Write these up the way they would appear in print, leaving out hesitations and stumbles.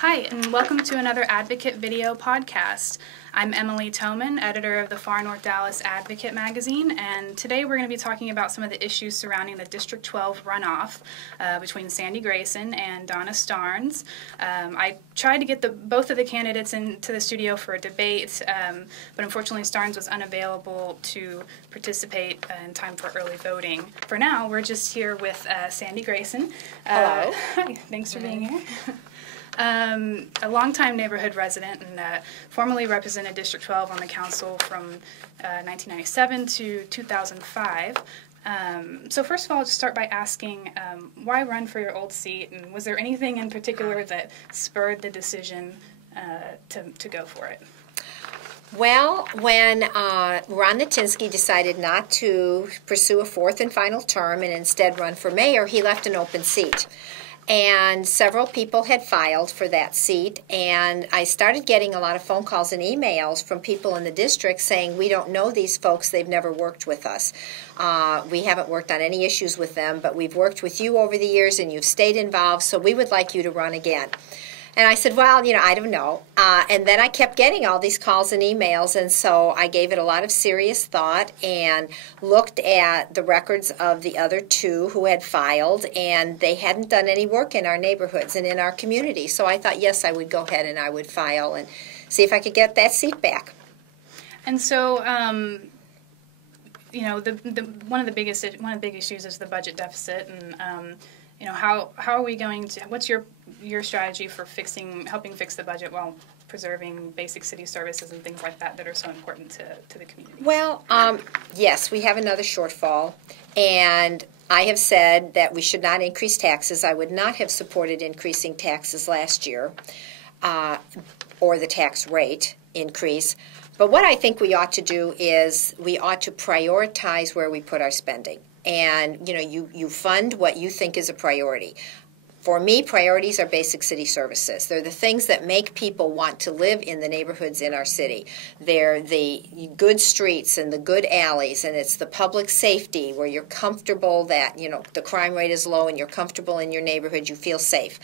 Hi, and welcome to another Advocate video podcast. I'm Emily Toman, editor of the Far North Dallas Advocate magazine, and today we're going to be talking about some of the issues surrounding the District 12 runoff between Sandy Greyson and Donna Starnes. I tried to get both of the candidates into the studio for a debate, but unfortunately Starnes was unavailable to participate in time for early voting. For now, we're just here with Sandy Greyson. Hello. Hi, thanks for being here. A longtime neighborhood resident and formerly represented District 12 on the council from 1997 to 2005. So first of all, I'll just start by asking, why run for your old seat, and was there anything in particular that spurred the decision to go for it? Well, when Ron Natinsky decided not to pursue a fourth and final term and instead run for mayor, he left an open seat. And several people had filed for that seat, and I started getting a lot of phone calls and emails from people in the district saying, we don't know these folks, they've never worked with us. We haven't worked on any issues with them, but we've worked with you over the years and you've stayed involved, so we would like you to run again. And I said, well, I don't know. And then I kept getting all these calls and emails, and so I gave it a lot of serious thought and looked at the records of the other two who had filed, and they hadn't done any work in our neighborhoods and in our community. So I thought, yes, I would go ahead and I would file and see if I could get that seat back. And so, one of the big issues is the budget deficit, and how are we going to? What's your strategy for helping fix the budget while preserving basic city services and things like that are so important to the community? Well, yes, we have another shortfall, and I have said that we should not increase taxes. I would not have supported increasing taxes last year, or the tax rate increase. But what I think we ought to do is we ought to prioritize where we put our spending. And, you fund what you think is a priority. For me, priorities are basic city services. They're the things that make people want to live in the neighborhoods in our city. They're the good streets and the good alleys, and it's the public safety where you're comfortable that, the crime rate is low and you're comfortable in your neighborhood, you feel safe.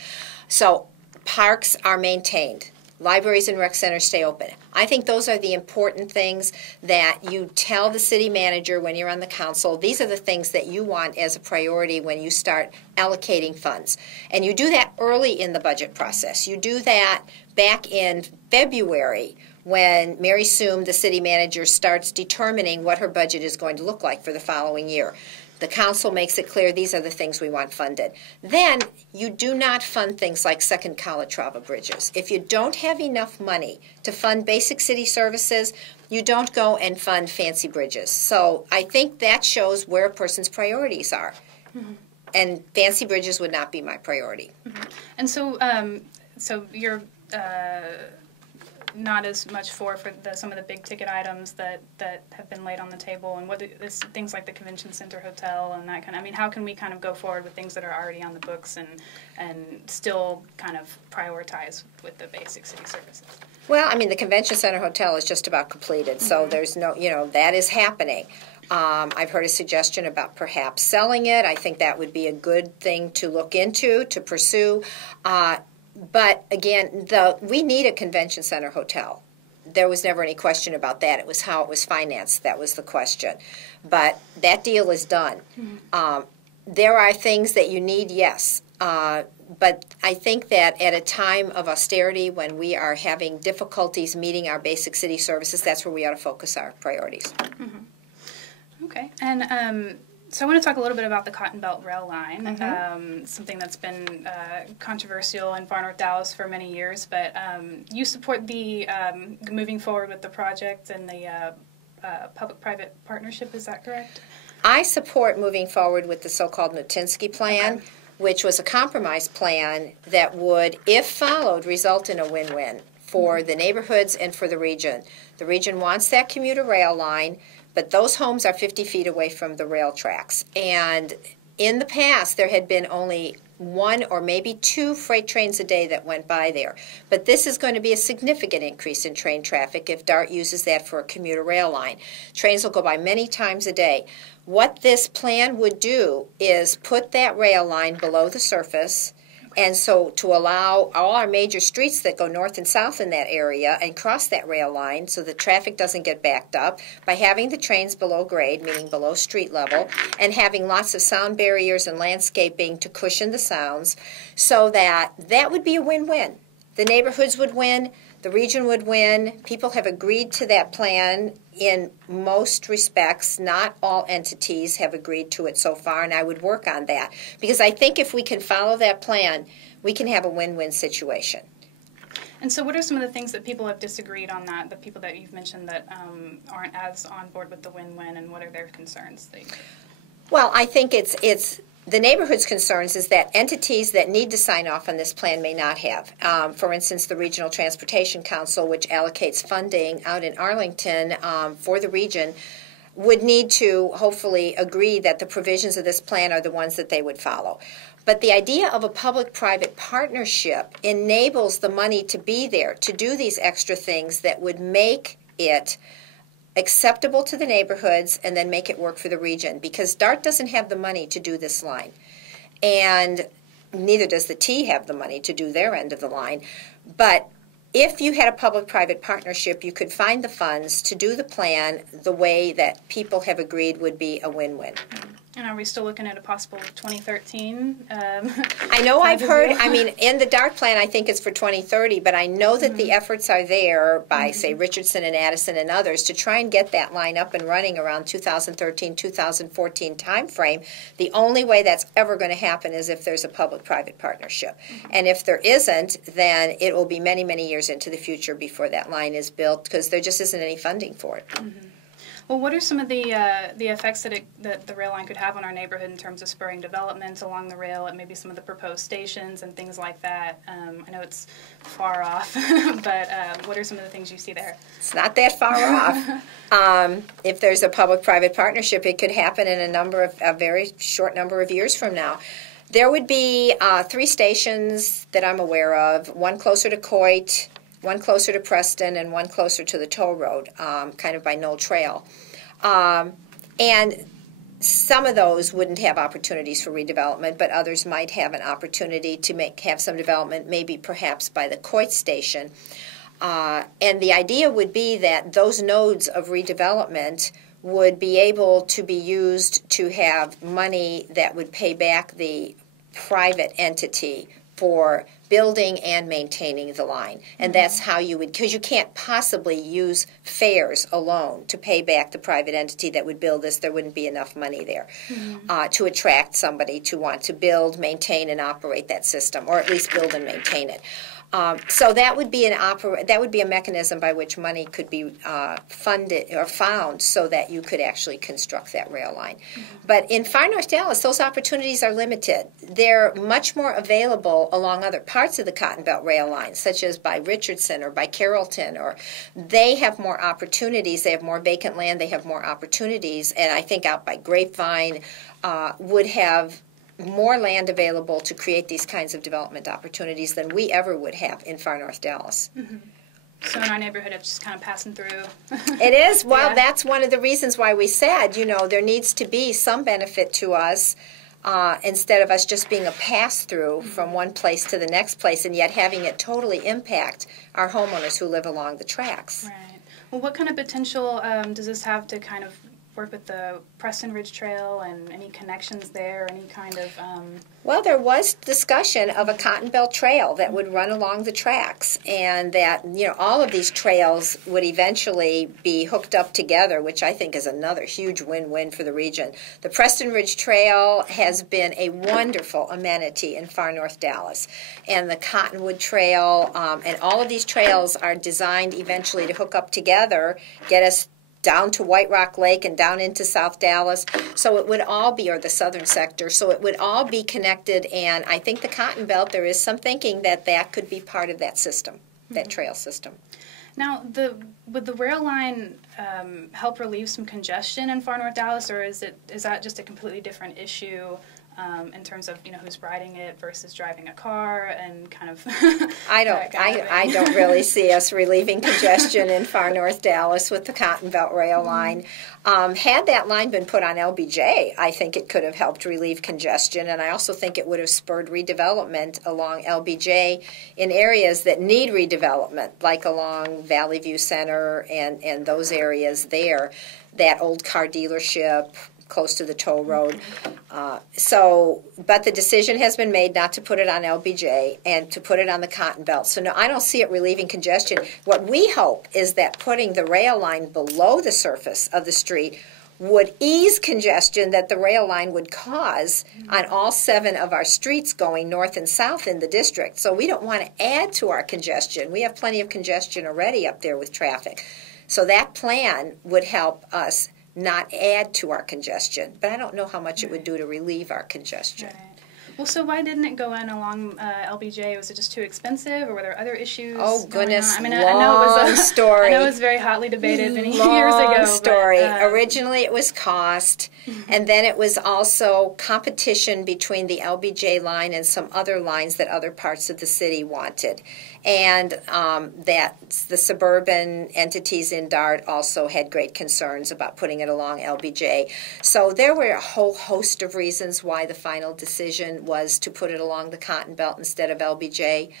So parks are maintained. Libraries and rec centers stay open. I think those are the important things that you tell the city manager when you're on the council. These are the things that you want as a priority when you start allocating funds. And you do that early in the budget process. You do that back in February when Mary Soom, the city manager, starts determining what her budget is going to look like for the following year. The council makes it clear these are the things we want funded. Then you do not fund things like second Calatrava bridges. If you don't have enough money to fund basic city services, you don't go and fund fancy bridges. So I think that shows where a person's priorities are. Mm-hmm. And fancy bridges would not be my priority. Mm-hmm. And so you're not as much for some of the big ticket items that have been laid on the table, and things like the convention center hotel and that kind of. I mean, how can we kind of go forward with things that are already on the books and still kind of prioritize with the basic city services? Well, I mean, the convention center hotel is just about completed, so mm-hmm. There's no, that is happening. I've heard a suggestion about perhaps selling it. I think that would be a good thing to look into, to pursue. But again, we need a convention center hotel. There was never any question about that. It was how it was financed that was the question. But that deal is done. Mm-hmm. There are things that you need, yes. But I think that at a time of austerity, when we are having difficulties meeting our basic city services, that's where we ought to focus our priorities. Mm-hmm. Okay. And so I want to talk a little bit about the Cotton Belt Rail Line, mm-hmm. Something that's been controversial in Far North Dallas for many years. But you support the moving forward with the project and the public-private partnership, is that correct? I support moving forward with the so-called Natinsky plan, okay. which was a compromise plan that would, if followed, result in a win-win for mm-hmm. the neighborhoods and for the region. The region wants that commuter rail line, but those homes are 50 feet away from the rail tracks. And in the past, there had been only one or maybe two freight trains a day that went by there. But this is going to be a significant increase in train traffic if DART uses that for a commuter rail line. Trains will go by many times a day. What this plan would do is put that rail line below the surface And so to allow all our major streets that go north and south in that area and cross that rail line so the traffic doesn't get backed up, by having the trains below grade, meaning below street level, and having lots of sound barriers and landscaping to cushion the sounds, so that would be a win-win. The neighborhoods would win, the region would win. People have agreed to that plan in most respects. Not all entities have agreed to it so far, and I would work on that. Because I think if we can follow that plan, we can have a win-win situation. And so what are some of the things that people have disagreed on that, the people that you've mentioned that aren't as on board with the win-win, and what are their concerns? Well, I think it's the neighborhood's concerns is that entities that need to sign off on this plan may not have. For instance, the Regional Transportation Council, which allocates funding out in Arlington for the region, would need to hopefully agree that the provisions of this plan are the ones that they would follow. But the idea of a public-private partnership enables the money to be there to do these extra things that would make it acceptable to the neighborhoods and then make it work for the region, because DART doesn't have the money to do this line, and neither does the T have the money to do their end of the line. But if you had a public-private partnership, you could find the funds to do the plan the way that people have agreed would be a win-win. And are we still looking at a possible 2013? I know I've heard, I mean, in the DART plan, I think it's for 2030, but I know that the efforts are there by, say, Richardson and Addison and others to try and get that line up and running around 2013, 2014 timeframe. The only way that's ever going to happen is if there's a public-private partnership. And if there isn't, then it will be many, many years into the future before that line is built, because there just isn't any funding for it. Well, what are some of the effects that the rail line could have on our neighborhood in terms of spurring development along the rail at maybe some of the proposed stations and things like that? I know it's far off, but what are some of the things you see there? It's not that far off. If there's a public-private partnership, it could happen in a very short number of years from now. There would be 3 stations that I'm aware of, one closer to Coit, one closer to Preston, and one closer to the toll road, kind of by Knoll Trail. And some of those wouldn't have opportunities for redevelopment, but others might have an opportunity to have some development, maybe perhaps by the Coit station. And the idea would be that those nodes of redevelopment would be able to be used to have money that would pay back the private entity for building and maintaining the line. And that's how you would, because you can't possibly use fares alone to pay back the private entity that would build this. There wouldn't be enough money there to attract somebody to want to build, maintain, and operate that system, or at least build and maintain it. So that would be a mechanism by which money could be funded or found so that you could actually construct that rail line. But in Far North Dallas, those opportunities are limited. They're much more available along other parts of the Cotton Belt rail line, such as by Richardson or by Carrollton, or they have more opportunities. They have more vacant land. They have more opportunities. And I think out by Grapevine would have more land available to create these kinds of development opportunities than we ever would have in Far North Dallas. So in our neighborhood, it's just kind of passing through. It is. Well, that's one of the reasons why we said, there needs to be some benefit to us instead of us just being a pass-through from one place to the next place, and yet having it totally impact our homeowners who live along the tracks. Right. Well, what kind of potential does this have to kind of work with the Preston Ridge Trail and any connections there, any kind of... Well, there was discussion of a Cotton Belt Trail that would run along the tracks, and that, all of these trails would eventually be hooked up together, which I think is another huge win-win for the region. The Preston Ridge Trail has been a wonderful amenity in Far North Dallas, and the Cottonwood Trail, and all of these trails are designed eventually to hook up together, get us down to White Rock Lake and down into South Dallas, so it would all be, or the southern sector, so it would all be connected, and I think the Cotton Belt, there is some thinking that that could be part of that system, that trail system. Now, would the rail line help relieve some congestion in Far North Dallas, or is that just a completely different issue in terms of, who's riding it versus driving a car and kind of I that kind of I thing. don't really see us relieving congestion in far north Dallas with the Cotton Belt Rail line. Had that line been put on LBJ, I think it could have helped relieve congestion, and I also think it would have spurred redevelopment along LBJ in areas that need redevelopment, like along Valley View Center and those areas there, that old car dealership close to the toll road. But the decision has been made not to put it on LBJ and to put it on the Cotton Belt. So no, I don't see it relieving congestion. What we hope is that putting the rail line below the surface of the street would ease congestion that the rail line would cause on all 7 of our streets going north and south in the district. So we don't want to add to our congestion. We have plenty of congestion already up there with traffic. So that plan would help us not add to our congestion, but I don't know how much it would do to relieve our congestion. Right. Well, so why didn't it go in along LBJ? Was it just too expensive, or were there other issues? Oh goodness, going on? long I know it was story. I know it was very hotly debated many long years ago. Story. But, Originally, it was cost, and then it was also competition between the LBJ line and some other lines that other parts of the city wanted, and that the suburban entities in DART also had great concerns about putting it along LBJ. So there were a whole host of reasons why the final decision was to put it along the Cotton Belt instead of LBJ.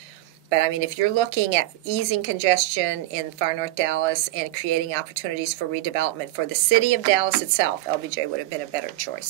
But I mean, if you're looking at easing congestion in far north Dallas and creating opportunities for redevelopment for the city of Dallas itself, LBJ would have been a better choice.